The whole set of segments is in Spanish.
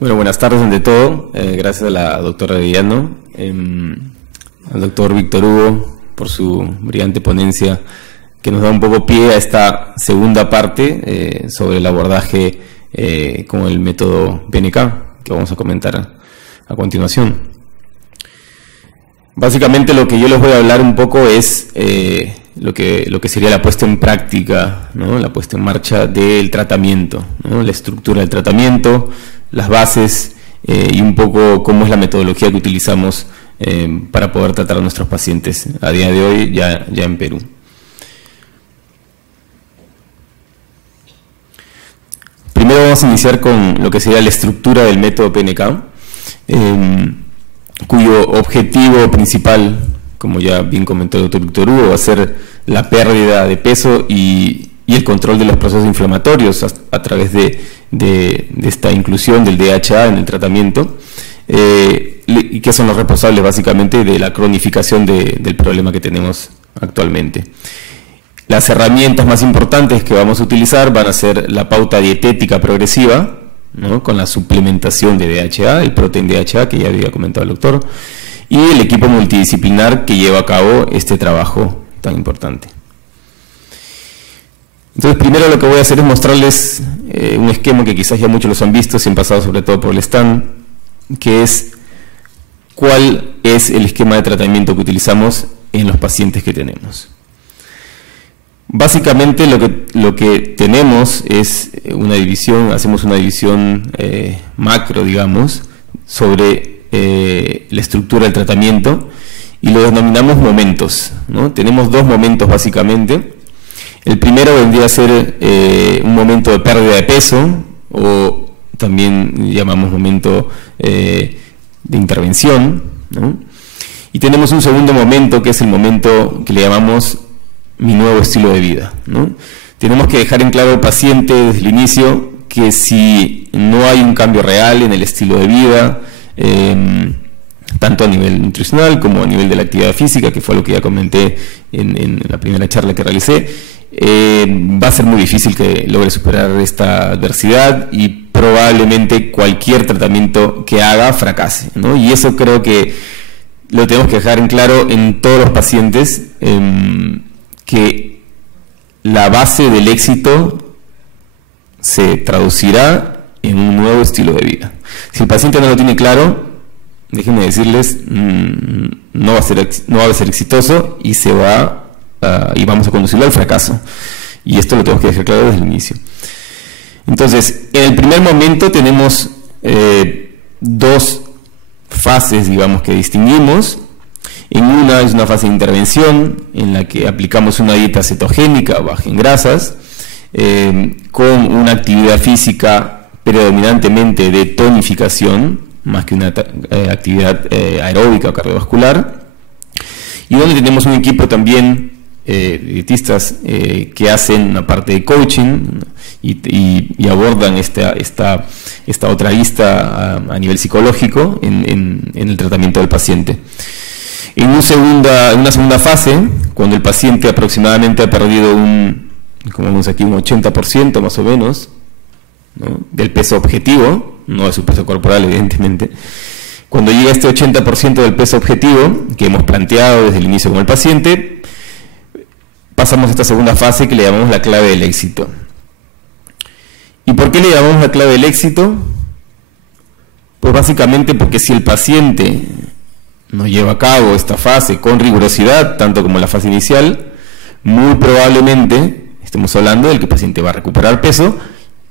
Bueno, buenas tardes ante todo. Gracias a la doctora Arellano, al doctor Víctor Hugo por su brillante ponencia que nos da un poco pie a esta segunda parte sobre el abordaje con el método PNK, que vamos a comentar a continuación. Básicamente lo que yo les voy a hablar un poco es lo que sería la puesta en práctica, ¿no? La puesta en marcha del tratamiento, ¿no? La estructura del tratamiento, las bases y un poco cómo es la metodología que utilizamos para poder tratar a nuestros pacientes a día de hoy ya en Perú. Primero vamos a iniciar con lo que sería la estructura del método PNK, cuyo objetivo principal, como ya bien comentó el doctor Víctor Hugo, va a ser la pérdida de peso y el control de los procesos inflamatorios a través de esta inclusión del DHA en el tratamiento, y que son los responsables básicamente de la cronificación del problema que tenemos actualmente. Las herramientas más importantes que vamos a utilizar van a ser la pauta dietética progresiva, ¿no? Con la suplementación de DHA, el protein DHA que ya había comentado el doctor, y el equipo multidisciplinar que lleva a cabo este trabajo tan importante. Entonces, primero lo que voy a hacer es mostrarles un esquema que quizás ya muchos los han visto, si han pasado sobre todo por el stand, que es cuál es el esquema de tratamiento que utilizamos en los pacientes que tenemos. Básicamente lo que tenemos es una división, hacemos una división macro, digamos, sobre la estructura del tratamiento y lo denominamos momentos, ¿no? Tenemos dos momentos básicamente. El primero vendría a ser un momento de pérdida de peso, o también llamamos momento de intervención, ¿no? Y tenemos un segundo momento que es el momento que le llamamos mi nuevo estilo de vida, ¿no? Tenemos que dejar en claro al paciente desde el inicio que si no hay un cambio real en el estilo de vida, tanto a nivel nutricional como a nivel de la actividad física, que fue lo que ya comenté en la primera charla que realicé, va a ser muy difícil que logre superar esta adversidad y probablemente cualquier tratamiento que haga fracase, ¿no? Y eso creo que lo tenemos que dejar en claro en todos los pacientes, que la base del éxito se traducirá en un nuevo estilo de vida. Si el paciente no lo tiene claro, déjenme decirles, no va a ser exitoso y y vamos a conducirlo al fracaso. Y esto lo tenemos que dejar claro desde el inicio. Entonces, en el primer momento tenemos dos fases, digamos, que distinguimos. En una es una fase de intervención en la que aplicamos una dieta cetogénica baja en grasas, con una actividad física predominantemente de tonificación, más que una actividad aeróbica o cardiovascular, y donde tenemos un equipo también dietistas que hacen una parte de coaching y abordan esta otra lista a nivel psicológico en el tratamiento del paciente. En una segunda fase, cuando el paciente aproximadamente ha perdido como vemos aquí, un 80% más o menos, ¿no?, del peso objetivo, no de su peso corporal evidentemente. Cuando llega este 80% del peso objetivo que hemos planteado desde el inicio con el paciente, pasamos a esta segunda fase que le llamamos la clave del éxito. ¿Y por qué le llamamos la clave del éxito? Pues básicamente porque si el paciente no lleva a cabo esta fase con rigurosidad, tanto como la fase inicial, muy probablemente estemos hablando del que el paciente va a recuperar peso,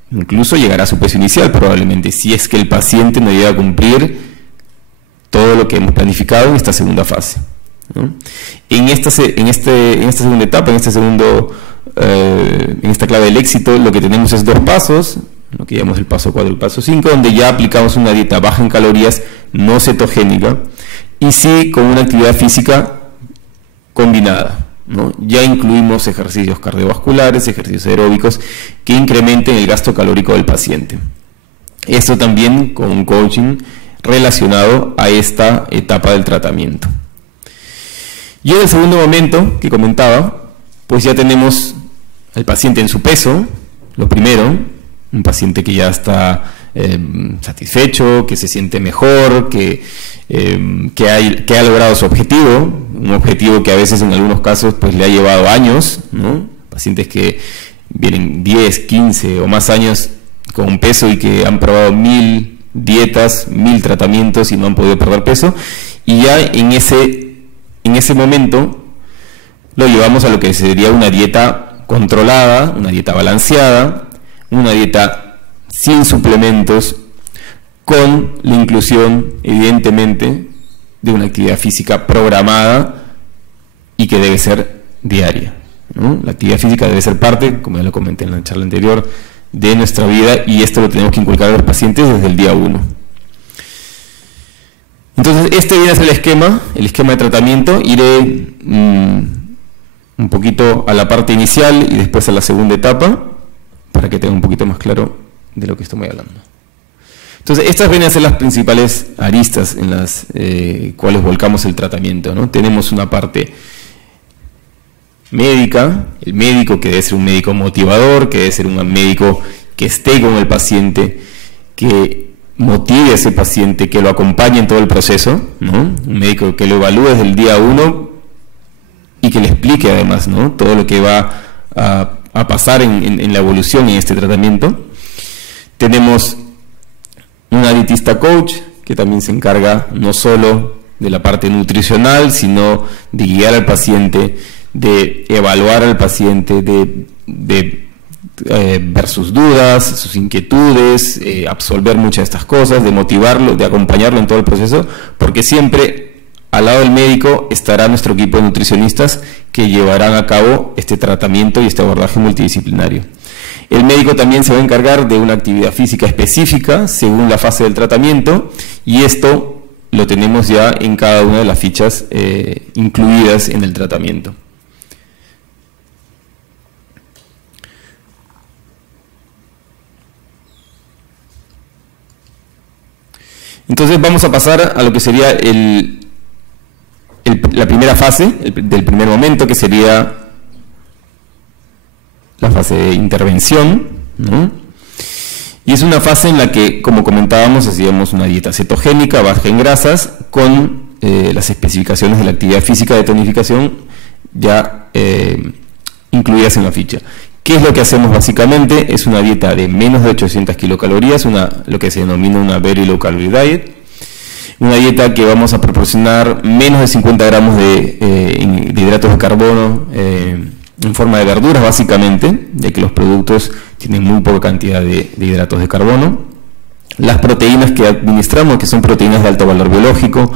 incluso llegará a su peso inicial probablemente, si es que el paciente no llega a cumplir todo lo que hemos planificado en esta segunda fase, ¿no? En esta segunda etapa, en esta clave del éxito, lo que tenemos es dos pasos, lo que llamamos el paso 4 y el paso 5, donde ya aplicamos una dieta baja en calorías, no cetogénica, y sí con una actividad física combinada, ¿no? Ya incluimos ejercicios cardiovasculares, ejercicios aeróbicos que incrementen el gasto calórico del paciente. Esto también con un coaching relacionado a esta etapa del tratamiento. Y en el segundo momento que comentaba, pues ya tenemos al paciente en su peso, lo primero, un paciente que ya está satisfecho, que se siente mejor, que ha logrado su objetivo, un objetivo que a veces en algunos casos pues le ha llevado años, ¿no? Pacientes que vienen 10, 15 o más años con peso y que han probado 1000 dietas, 1000 tratamientos y no han podido perder peso, y ya en ese momento lo llevamos a lo que sería una dieta controlada, una dieta balanceada, una dieta sin suplementos, con la inclusión, evidentemente, de una actividad física programada y que debe ser diaria, ¿no? La actividad física debe ser parte, como ya lo comenté en la charla anterior, de nuestra vida, y esto lo tenemos que inculcar a los pacientes desde el día 1. Entonces, este viene a ser el esquema de tratamiento. Iré un poquito a la parte inicial y después a la segunda etapa, para que tenga un poquito más claro de lo que estamos hablando. Entonces, estas vienen a ser las principales aristas en las cuales volcamos el tratamiento, ¿no? Tenemos una parte médica, el médico que debe ser un médico motivador, que debe ser un médico que esté con el paciente, que motive a ese paciente, que lo acompañe en todo el proceso, ¿no? Un médico que lo evalúe desde el día 1 y que le explique además, ¿no?, todo lo que va a pasar en la evolución en este tratamiento. Tenemos una dietista coach que también se encarga no solo de la parte nutricional, sino de guiar al paciente, de evaluar al paciente, de ver sus dudas, sus inquietudes, absolver muchas de estas cosas, de motivarlo, de acompañarlo en todo el proceso, porque siempre al lado del médico estará nuestro equipo de nutricionistas que llevarán a cabo este tratamiento y este abordaje multidisciplinario. El médico también se va a encargar de una actividad física específica según la fase del tratamiento, y esto lo tenemos ya en cada una de las fichas incluidas en el tratamiento. Entonces vamos a pasar a lo que sería la primera fase del primer momento, que sería la fase de intervención, ¿no? Y es una fase en la que, como comentábamos, hacíamos una dieta cetogénica, baja en grasas, con las especificaciones de la actividad física de tonificación ya incluidas en la ficha. ¿Qué es lo que hacemos básicamente? Es una dieta de menos de 800 kilocalorías, lo que se denomina una very low calorie diet. Una dieta que vamos a proporcionar menos de 50 gramos de hidratos de carbono en forma de verduras, básicamente, ya que los productos tienen muy poca cantidad de hidratos de carbono. Las proteínas que administramos, que son proteínas de alto valor biológico,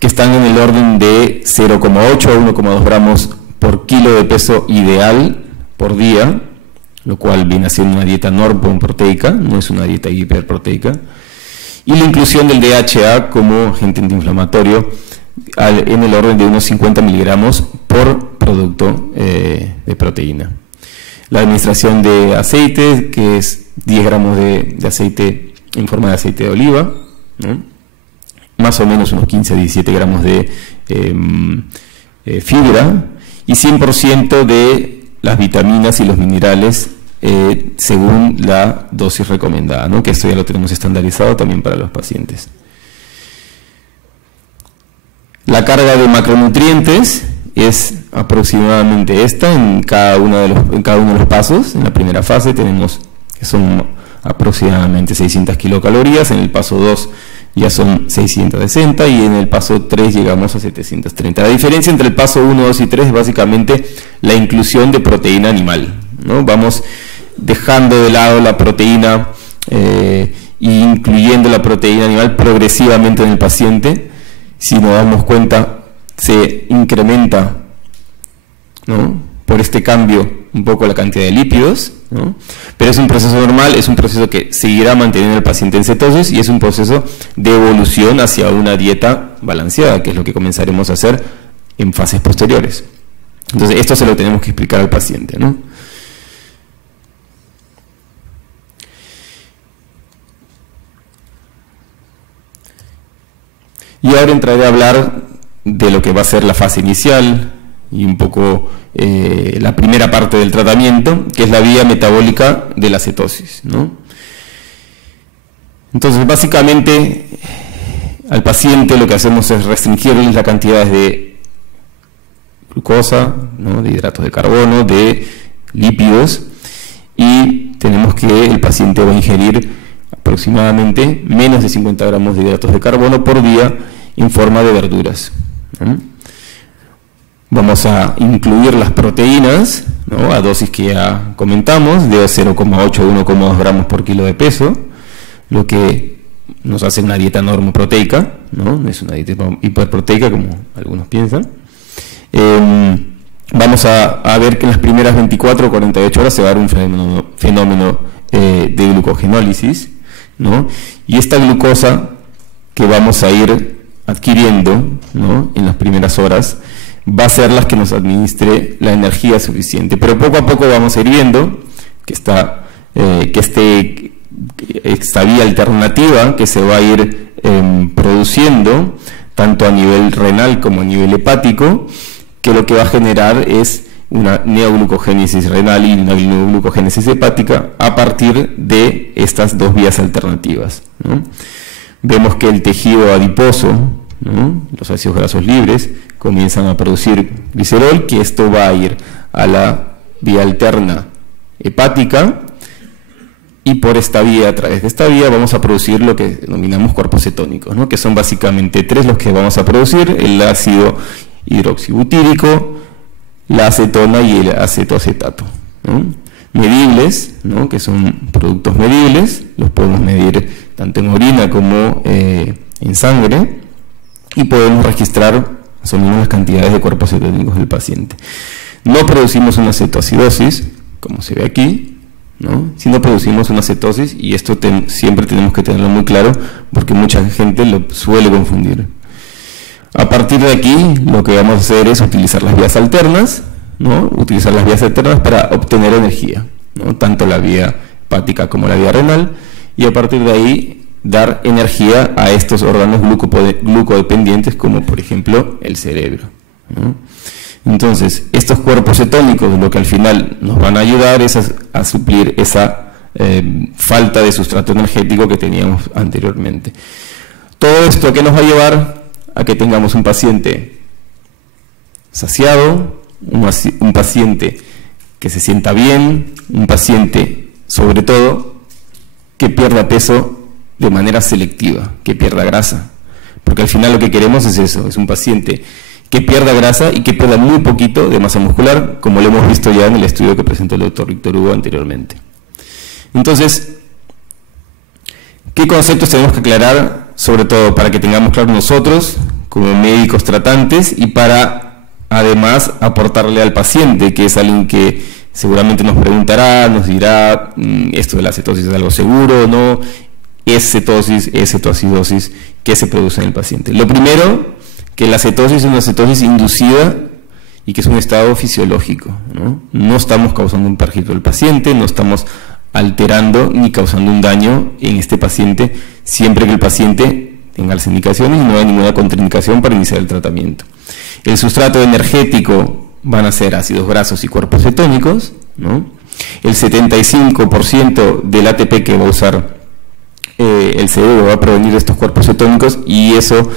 que están en el orden de 0,8 a 1,2 gramos por kilo de peso ideal por día, lo cual viene a ser una dieta normoproteica, no es una dieta hiperproteica, y la inclusión del DHA como agente antiinflamatorio en el orden de unos 50 miligramos por producto de proteína. La administración de aceite, que es 10 gramos de aceite en forma de aceite de oliva, ¿no?, más o menos unos 15 a 17 gramos de fibra, y 100% de las vitaminas y los minerales según la dosis recomendada, ¿no?, que esto ya lo tenemos estandarizado también para los pacientes. La carga de macronutrientes es aproximadamente esta en cada uno de los pasos. En la primera fase tenemos que son aproximadamente 600 kilocalorías, en el paso 2 ya son 660 y en el paso 3 llegamos a 730. La diferencia entre el paso 1, 2 y 3 es básicamente la inclusión de proteína animal, ¿no? Vamos dejando de lado la proteína e incluyendo la proteína animal progresivamente en el paciente. Si nos damos cuenta, se incrementa, ¿no?, por este cambio un poco la cantidad de lípidos, ¿no?, pero es un proceso normal, es un proceso que seguirá manteniendo al paciente en cetosis y es un proceso de evolución hacia una dieta balanceada, que es lo que comenzaremos a hacer en fases posteriores. Entonces esto se lo tenemos que explicar al paciente, ¿no? Y ahora entraré a hablar de lo que va a ser la fase inicial y un poco la primera parte del tratamiento, que es la vía metabólica de la cetosis, ¿no? Entonces, básicamente, al paciente lo que hacemos es restringirle la cantidad de glucosa, ¿no?, de hidratos de carbono, de lípidos, y tenemos que el paciente va a ingerir aproximadamente menos de 50 gramos de hidratos de carbono por día en forma de verduras, ¿no? Vamos a incluir las proteínas, ¿no?, a dosis que ya comentamos, de 0,8 a 1,2 gramos por kilo de peso, lo que nos hace una dieta normoproteica, ¿no? No es una dieta hiperproteica como algunos piensan. Vamos a ver que en las primeras 24 o 48 horas se va a dar un fenómeno de glucogenólisis, ¿no? Y esta glucosa que vamos a ir adquiriendo, ¿no?, en las primeras horas va a ser la que nos administre la energía suficiente, pero poco a poco vamos a ir viendo que esta vía alternativa que se va a ir produciendo tanto a nivel renal como a nivel hepático, que lo que va a generar es una neoglucogénesis renal y una neoglucogénesis hepática a partir de estas dos vías alternativas, ¿no? Vemos que el tejido adiposo, ¿no?, los ácidos grasos libres, comienzan a producir glicerol, que esto va a ir a la vía alterna hepática, y por esta vía, a través de esta vía, vamos a producir lo que denominamos cuerpos cetónicos, ¿no?, que son básicamente tres los que vamos a producir: el ácido hidroxibutírico, la acetona y el acetoacetato, ¿no? Medibles, ¿no?, que son productos medibles, los podemos medir tanto en orina como en sangre, y podemos registrar más o menos las cantidades de cuerpos cetónicos del paciente. No producimos una cetoacidosis, como se ve aquí, ¿no?, sino producimos una cetosis, y esto siempre tenemos que tenerlo muy claro porque mucha gente lo suele confundir. A partir de aquí, lo que vamos a hacer es utilizar las vías alternas, ¿no?, utilizar las vías alternas para obtener energía, ¿no?, tanto la vía hepática como la vía renal, y a partir de ahí dar energía a estos órganos glucodependientes, como por ejemplo el cerebro, ¿no? Entonces, estos cuerpos cetónicos lo que al final nos van a ayudar es a suplir esa falta de sustrato energético que teníamos anteriormente. Todo esto que nos va a llevar a que tengamos un paciente saciado, un paciente que se sienta bien, un paciente, sobre todo, que pierda peso de manera selectiva, que pierda grasa, porque al final lo que queremos es eso, es un paciente que pierda grasa y que pierda muy poquito de masa muscular, como lo hemos visto ya en el estudio que presentó el doctor Víctor Hugo anteriormente. Entonces, ¿qué conceptos tenemos que aclarar? Sobre todo para que tengamos claro nosotros, como médicos tratantes, y para además aportarle al paciente, que es alguien que seguramente nos preguntará, nos dirá, esto de la cetosis es algo seguro, ¿no? ¿Es cetosis, es cetoacidosis? ¿Qué se produce en el paciente? Lo primero, que la cetosis es una cetosis inducida y que es un estado fisiológico, ¿no? No estamos causando un perjuicio al paciente, no estamos alterando ni causando un daño en este paciente, siempre que el paciente tenga las indicaciones y no haya ninguna contraindicación para iniciar el tratamiento. El sustrato energético van a ser ácidos grasos y cuerpos cetónicos, ¿no? El 75% del ATP que va a usar el cerebro va a provenir de estos cuerpos cetónicos, y eso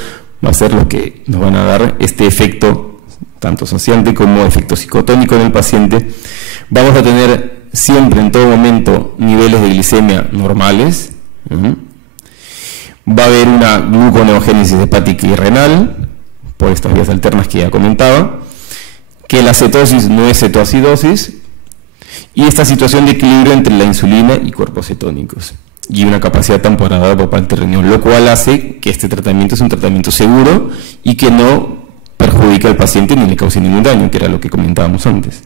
va a ser lo que nos van a dar este efecto tanto saciante como efecto psicotónico en el paciente. Vamos a tener siempre, en todo momento, niveles de glicemia normales. Va a haber una gluconeogénesis hepática y renal por estas vías alternas que ya comentaba, que la cetosis no es cetoacidosis, y esta situación de equilibrio entre la insulina y cuerpos cetónicos, y una capacidad temporada por parte del riñón, lo cual hace que este tratamiento es un tratamiento seguro y que no perjudica al paciente ni le cause ningún daño, que era lo que comentábamos antes.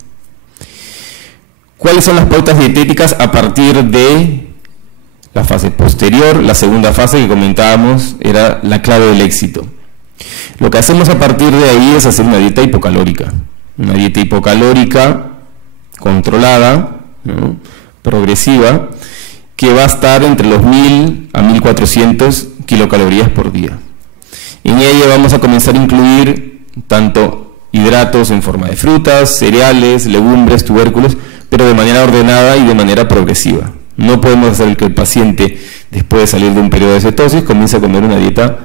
¿Cuáles son las pautas dietéticas a partir de la fase posterior? La segunda fase que comentábamos era la clave del éxito. Lo que hacemos a partir de ahí es hacer una dieta hipocalórica controlada, ¿no?, progresiva, que va a estar entre los 1000 a 1400 kilocalorías por día. En ella vamos a comenzar a incluir tanto hidratos en forma de frutas, cereales, legumbres, tubérculos, pero de manera ordenada y de manera progresiva, No podemos hacer que el paciente, después de salir de un periodo de cetosis, comience a comer una dieta,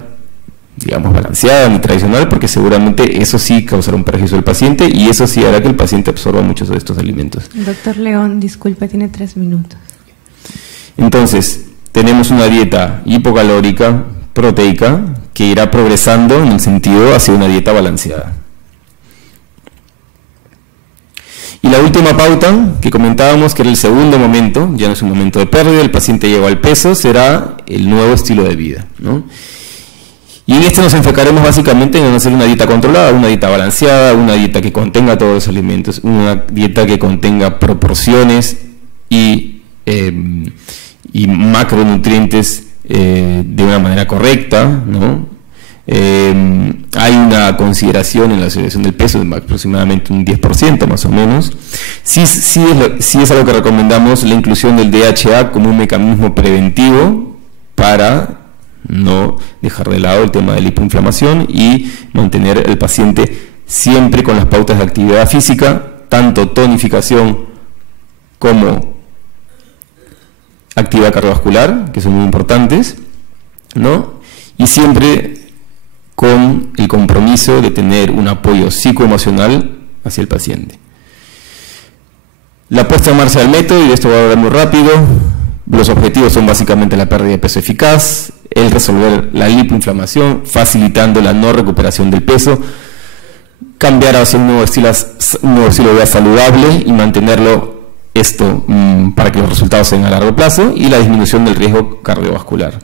digamos, balanceada ni tradicional, porque seguramente eso sí causará un perjuicio al paciente y eso sí hará que el paciente absorba muchos de estos alimentos. Doctor León, disculpe, tiene 3 minutos. Entonces, tenemos una dieta hipocalórica, proteica, que irá progresando en el sentido hacia una dieta balanceada. Y la última pauta que comentábamos, que era el segundo momento, ya no es un momento de pérdida, el paciente llegó al peso, será el nuevo estilo de vida, ¿no? Y en este nos enfocaremos básicamente en hacer una dieta controlada, una dieta balanceada, una dieta que contenga todos los alimentos, una dieta que contenga proporciones y macronutrientes de una manera correcta, ¿no? Hay una consideración en la selección del peso de aproximadamente un 10% más o menos. Sí es algo que recomendamos la inclusión del DHA como un mecanismo preventivo para no dejar de lado el tema de la hipoinflamación y mantener al paciente siempre con las pautas de actividad física, tanto tonificación como actividad cardiovascular, que son muy importantes, ¿no? Y siempre con el compromiso de tener un apoyo psicoemocional hacia el paciente. La puesta en marcha del método, y de esto voy a hablar muy rápido. Los objetivos son básicamente la pérdida de peso eficaz, el resolver la lipoinflamación, facilitando la no recuperación del peso, cambiar hacia un nuevo estilo de vida saludable y mantenerlo para que los resultados sean a largo plazo, y la disminución del riesgo cardiovascular.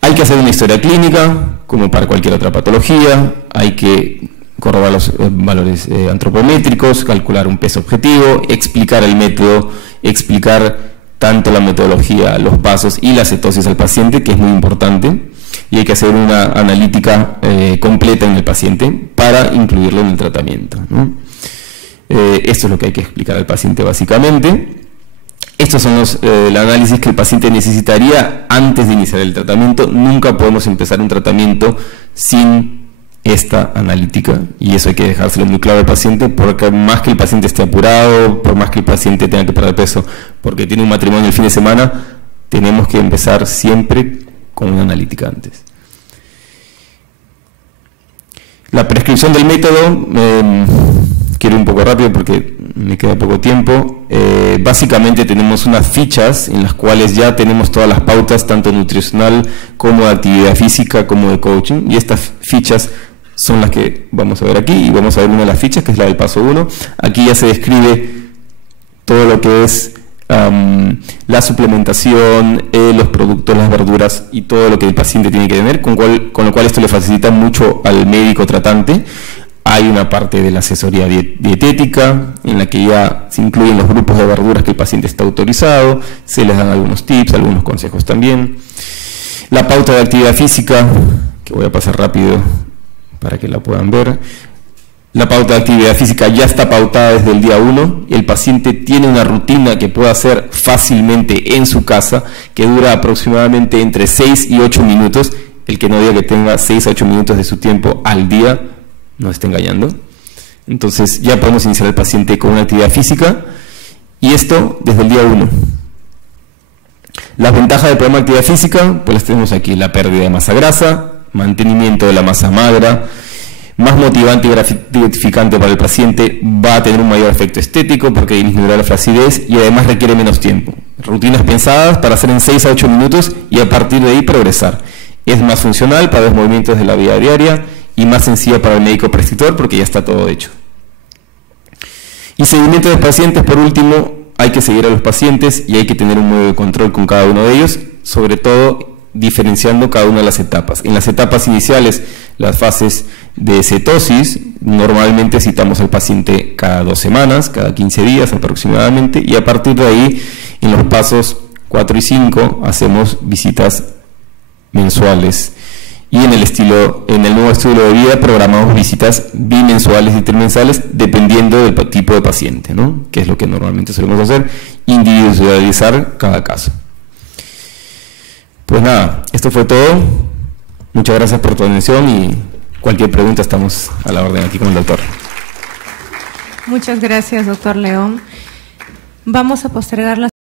Hay que hacer una historia clínica, como para cualquier otra patología, hay que corroborar los valores antropométricos, calcular un peso objetivo, explicar el método, explicar tanto la metodología, los pasos y la cetosis al paciente, que es muy importante, y hay que hacer una analítica completa en el paciente para incluirlo en el tratamiento, ¿no? Esto es lo que hay que explicar al paciente básicamente. Estos son el análisis que el paciente necesitaría antes de iniciar el tratamiento. Nunca podemos empezar un tratamiento sin esta analítica, y eso hay que dejárselo muy claro al paciente, porque más que el paciente esté apurado, por más que el paciente tenga que perder peso porque tiene un matrimonio el fin de semana, tenemos que empezar siempre con una analítica antes. La prescripción del método, quiero ir un poco rápido porque me queda poco tiempo. Básicamente tenemos unas fichas en las cuales ya tenemos todas las pautas, tanto nutricional como de actividad física como de coaching, y estas fichas son las que vamos a ver aquí, y vamos a ver una de las fichas que es la del paso 1. Aquí ya se describe todo lo que es la suplementación, los productos, las verduras y todo lo que el paciente tiene que tener, con lo cual esto le facilita mucho al médico tratante. Hay una parte de la asesoría dietética en la que ya se incluyen los grupos de verduras que el paciente está autorizado, se les dan algunos tips, algunos consejos también. La pauta de actividad física, que voy a pasar rápido para que la puedan ver. La pauta de actividad física ya está pautada desde el día 1. El paciente tiene una rutina que puede hacer fácilmente en su casa, que dura aproximadamente entre 6 y 8 minutos. El que no diga que tenga 6 a 8 minutos de su tiempo al día nos está engañando. Entonces ya podemos iniciar al paciente con una actividad física, y esto desde el día 1. Las ventajas del programa de actividad física, pues las tenemos aquí: la pérdida de masa grasa, mantenimiento de la masa magra, más motivante y gratificante para el paciente, va a tener un mayor efecto estético porque disminuirá la flacidez y además requiere menos tiempo. Rutinas pensadas para hacer en 6 a 8 minutos y a partir de ahí progresar. Es más funcional para los movimientos de la vida diaria y más sencilla para el médico prescriptor porque ya está todo hecho. Y seguimiento de pacientes, por último, hay que seguir a los pacientes y hay que tener un modo de control con cada uno de ellos, sobre todo diferenciando cada una de las etapas. En las etapas iniciales, las fases de cetosis, normalmente citamos al paciente cada 2 semanas, cada 15 días aproximadamente, y a partir de ahí, en los pasos 4 y 5, hacemos visitas mensuales. Y en el nuevo estilo de vida programamos visitas bimensuales y trimensales dependiendo del tipo de paciente, ¿no? Que es lo que normalmente solemos hacer, individualizar cada caso. Pues nada, esto fue todo. Muchas gracias por tu atención y cualquier pregunta estamos a la orden aquí con el doctor. Muchas gracias, doctor León. Vamos a postergar la